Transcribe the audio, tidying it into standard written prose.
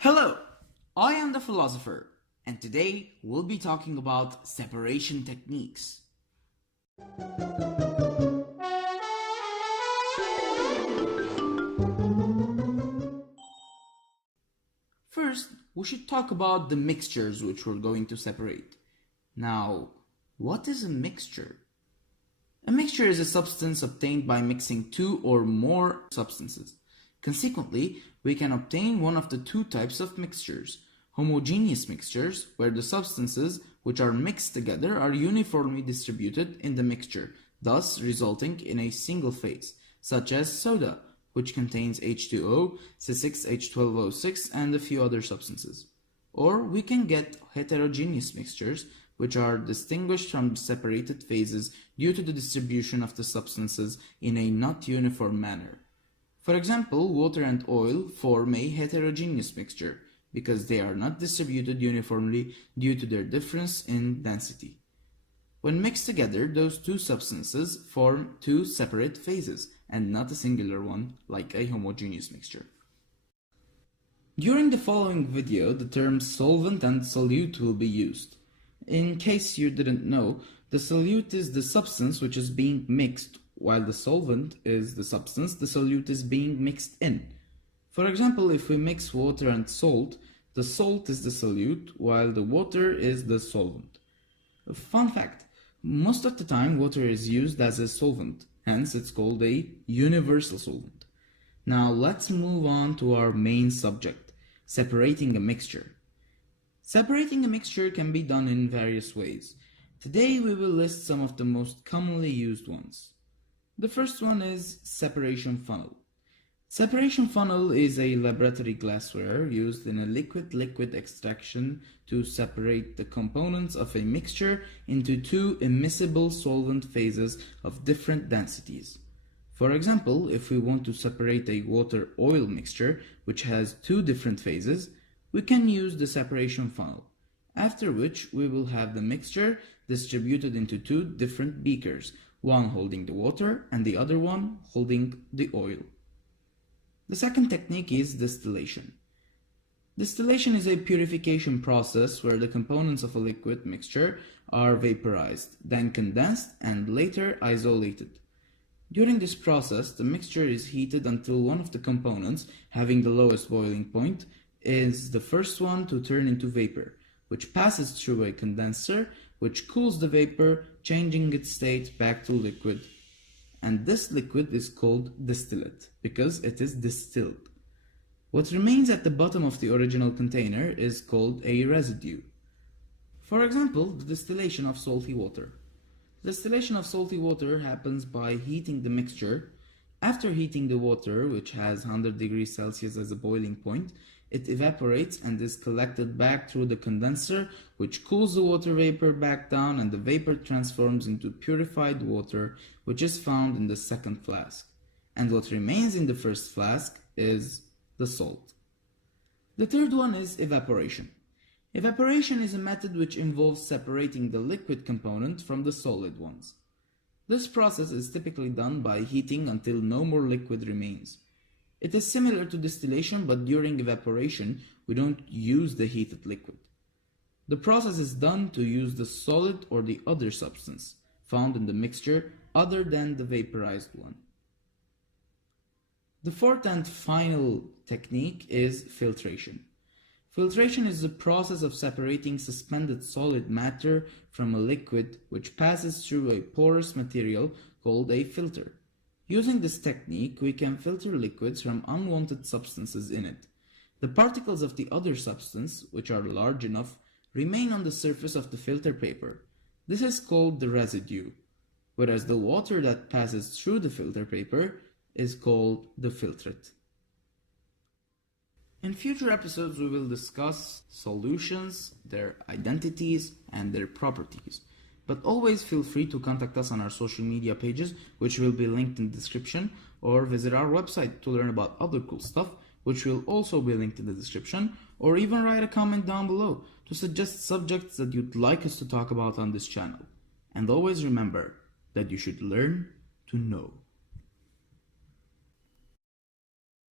Hello, I am the philosopher, and today we'll be talking about separation techniques. First, we should talk about the mixtures which we're going to separate. Now, what is a mixture? A mixture is a substance obtained by mixing two or more substances. Consequently, we can obtain one of the two types of mixtures: homogeneous mixtures, where the substances which are mixed together are uniformly distributed in the mixture, thus resulting in a single phase, such as soda, which contains H2O, C6H12O6, and a few other substances. Or we can get heterogeneous mixtures, which are distinguished from separated phases due to the distribution of the substances in a not uniform manner. For example, water and oil form a heterogeneous mixture because they are not distributed uniformly due to their difference in density. When mixed together, those two substances form two separate phases and not a singular one like a homogeneous mixture. During the following video, the terms solvent and solute will be used. In case you didn't know, the solute is the substance which is being mixed, while the solvent is the substance the solute is being mixed in. For example, if we mix water and salt, the salt is the solute, while the water is the solvent. A fun fact, most of the time water is used as a solvent, hence it's called a universal solvent. Now let's move on to our main subject, separating a mixture. Separating a mixture can be done in various ways. Today we will list some of the most commonly used ones. The first one is separation funnel. Separation funnel is a laboratory glassware used in a liquid-liquid extraction to separate the components of a mixture into two immiscible solvent phases of different densities. For example, if we want to separate a water-oil mixture which has two different phases, we can use the separation funnel, after which we will have the mixture distributed into two different beakers, one holding the water and the other one holding the oil. The second technique is distillation. Distillation is a purification process where the components of a liquid mixture are vaporized, then condensed, and later isolated. During this process, the mixture is heated until one of the components, having the lowest boiling point, is the first one to turn into vapor, which passes through a condenser, which cools the vapor, changing its state back to liquid. And this liquid is called distillate, because it is distilled. What remains at the bottom of the original container is called a residue. For example, the distillation of salty water. Distillation of salty water happens by heating the mixture. After heating the water, which has 100 degrees Celsius as a boiling point, it evaporates and is collected back through the condenser, which cools the water vapor back down, and the vapor transforms into purified water, which is found in the second flask. And what remains in the first flask is the salt. The third one is evaporation. Evaporation is a method which involves separating the liquid component from the solid ones. This process is typically done by heating until no more liquid remains. It is similar to distillation, but during evaporation, we don't use the heated liquid. The process is done to use the solid or the other substance found in the mixture other than the vaporized one. The fourth and final technique is filtration. Filtration is the process of separating suspended solid matter from a liquid which passes through a porous material called a filter. Using this technique, we can filter liquids from unwanted substances in it. The particles of the other substance, which are large enough, remain on the surface of the filter paper. This is called the residue, whereas the water that passes through the filter paper is called the filtrate. In future episodes, we will discuss solutions, their identities, and their properties. But always feel free to contact us on our social media pages, which will be linked in the description, or visit our website to learn about other cool stuff, which will also be linked in the description, or even write a comment down below to suggest subjects that you'd like us to talk about on this channel. And always remember that you should learn to know.